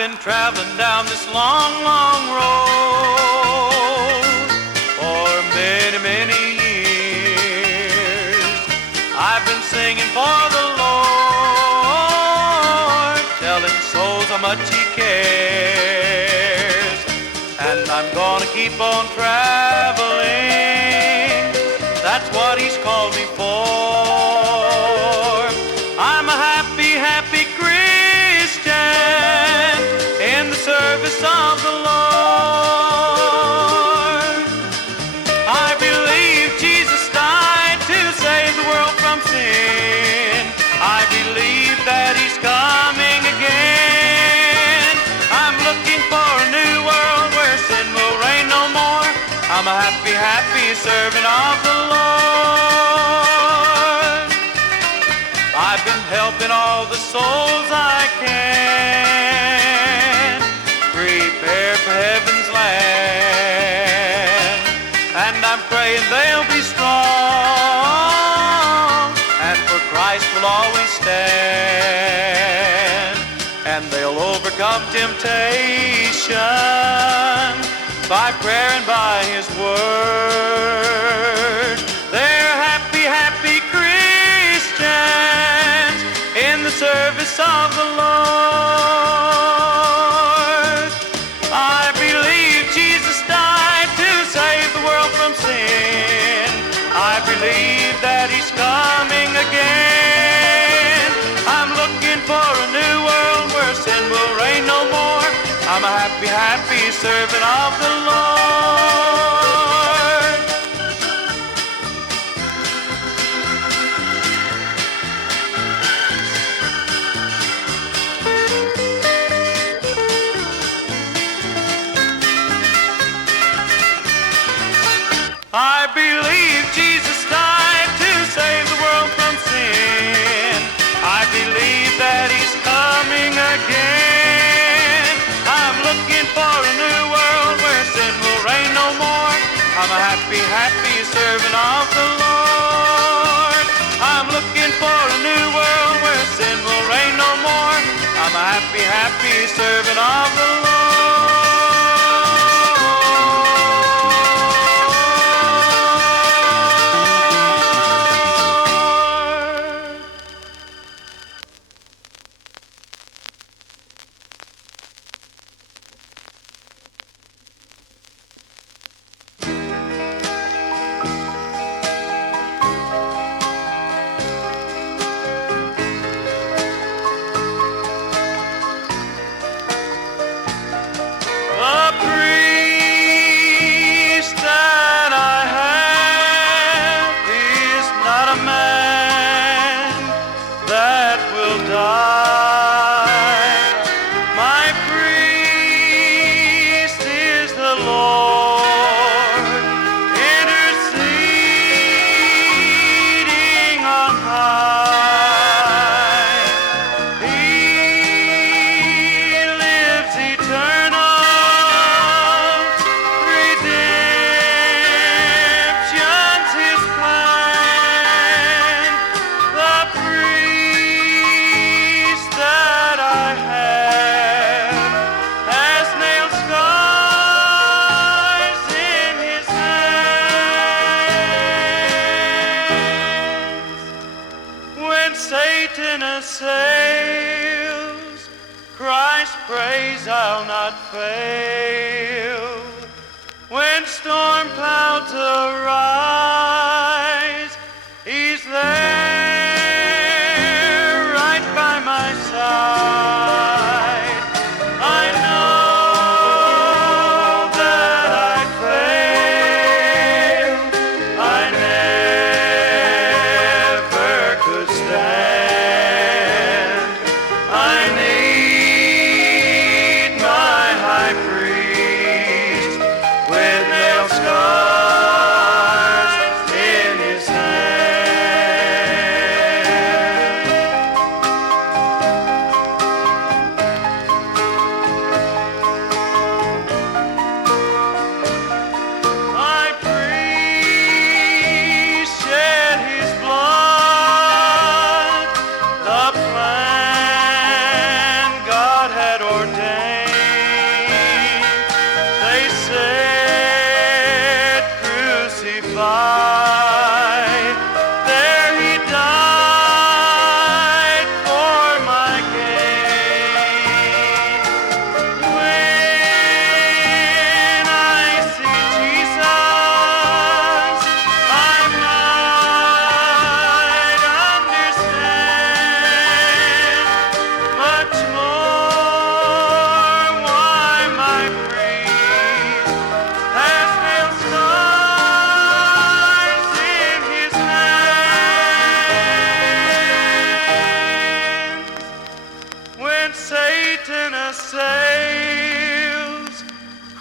been traveling down this long, long road for many, many years. I've been singing for the Lord, telling souls how much He cares. And I'm gonna keep on traveling, that's what He's called me for. I'm a happy, happy Christian in the service of the Lord. I believe Jesus died to save the world from sin. I believe that He's coming again. I'm looking for a new world where sin will reign no more. I'm a happy, happy servant of the Lord. I've been helping all the souls I can prepare for heaven's land. And I'm praying they'll be strong and for Christ will always stand. And they'll overcome temptation by prayer and by His word. They're happy, happy Christians in the service of the Lord. I believe Jesus died to save the world from sin. I believe that He's coming again. I'm looking for a new world where sin will reign no more. I'm a happy, happy servant of the Lord. I believe Jesus died to save the world from sin. I believe that He's coming again. I'm looking for a new world where sin will reign no more. I'm a happy, happy servant of the Lord. I'm looking for a new world where sin will reign no more. I'm a happy, happy servant of the Lord. I'll not fail. When storm clouds arise, He's there right by my side. I know that I fail. I never could stand. I need high priest with nail scars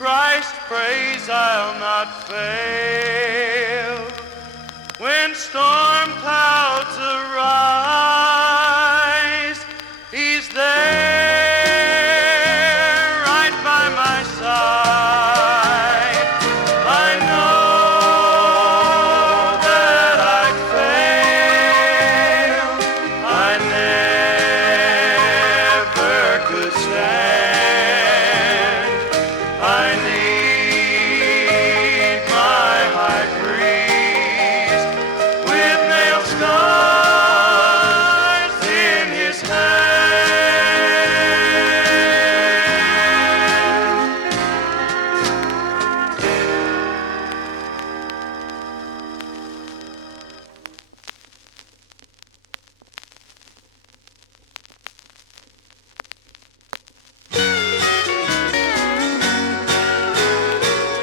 Christ's praise I'll not fail. When storm clouds arise, He's there right by my side. I know that I fail. I never could stand. I need my high priest with nail scars in his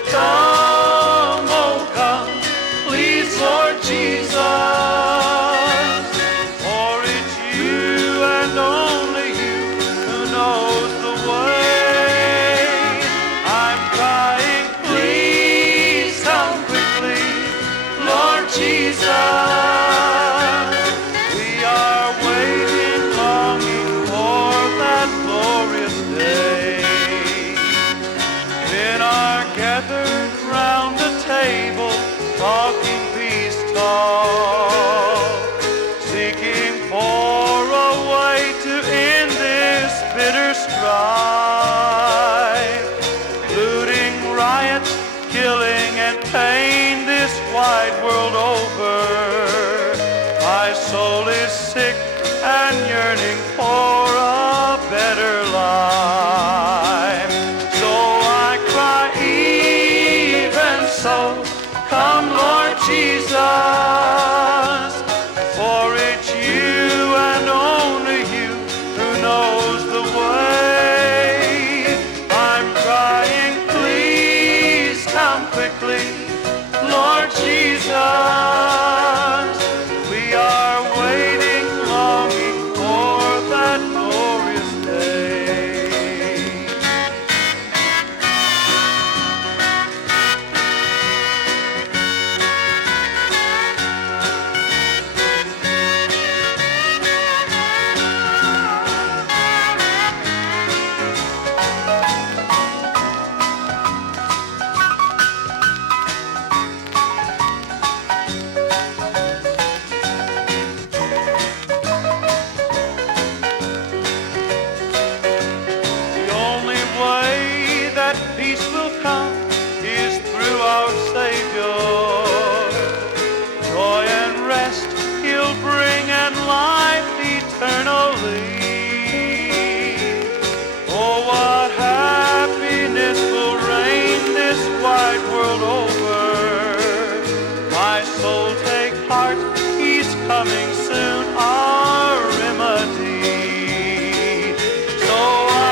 Come, oh come, please Lord Jesus, for it's you and only you who knows the way. I'm crying, please come quickly, Lord Jesus. We are waiting, longing for that glorious day. Men are gathered round the table, talking peace talk, seeking for a way to end this bitter strife. Looting, riots, killing, and pain this wide world over. My soul is sick and yearning for a better life. So I cry, even so, come Lord Jesus, for it's you and only you who knows the way. I'm crying, please come quickly, Lord Jesus. We are waiting, longing for that glorious day. The only way that peace will come is through our Savior. Joy and rest He'll bring and life eternally. Oh, what happiness will reign this wide world over. My soul, take heart, He's coming soon, our remedy. So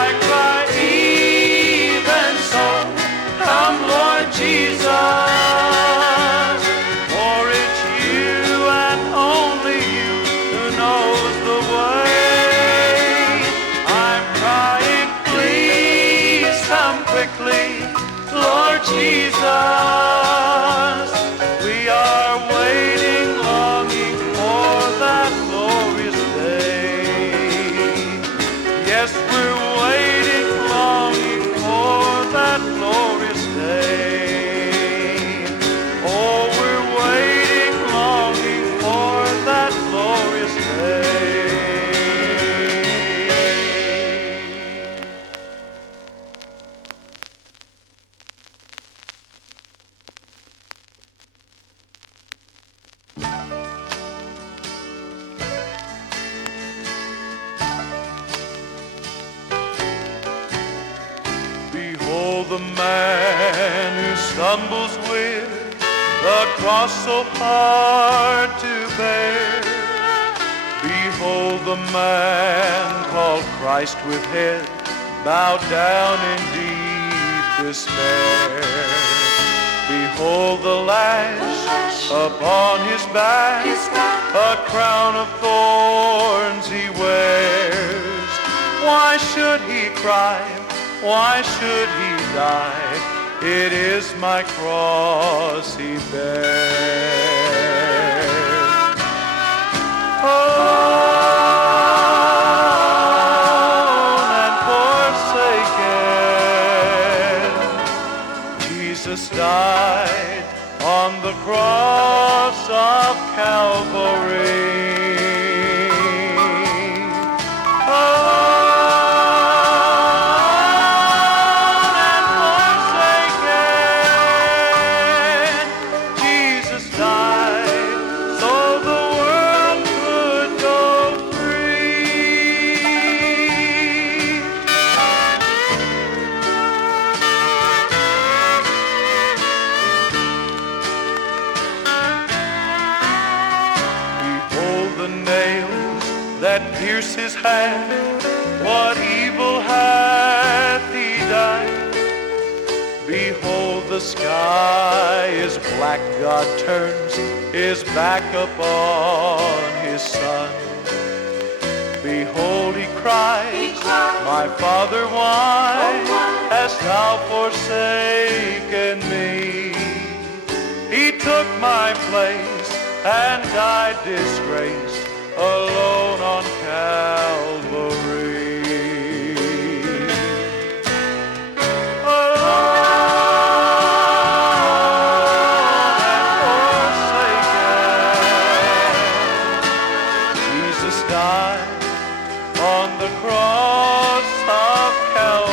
I cry, even so, come Lord Jesus, for it's you and only you who knows the way. I'm crying, please come quickly, Lord Jesus. We are waiting, longing for that glorious day. Yes, we're waiting, longing for that glorious day. Oh, we're waiting, longing for that glorious day. Behold the man who stumbles with the cross so hard to bear. Behold the man called Christ with head bowed down in deep despair. Behold the lash upon his back, a crown of thorns he wears. Why should he cry? Why should he die? is my cross he bears. Alone and forsaken, Jesus died on the cross of Calvary. Pierce his hand, what evil hath he done? Behold, the sky is black, God turns his back upon his son. Behold, he cries, my Father, why hast thou forsaken me? He took my place and died disgraced, alone on Calvary. Alone and forsaken, Jesus died on the cross of Calvary.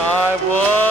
I was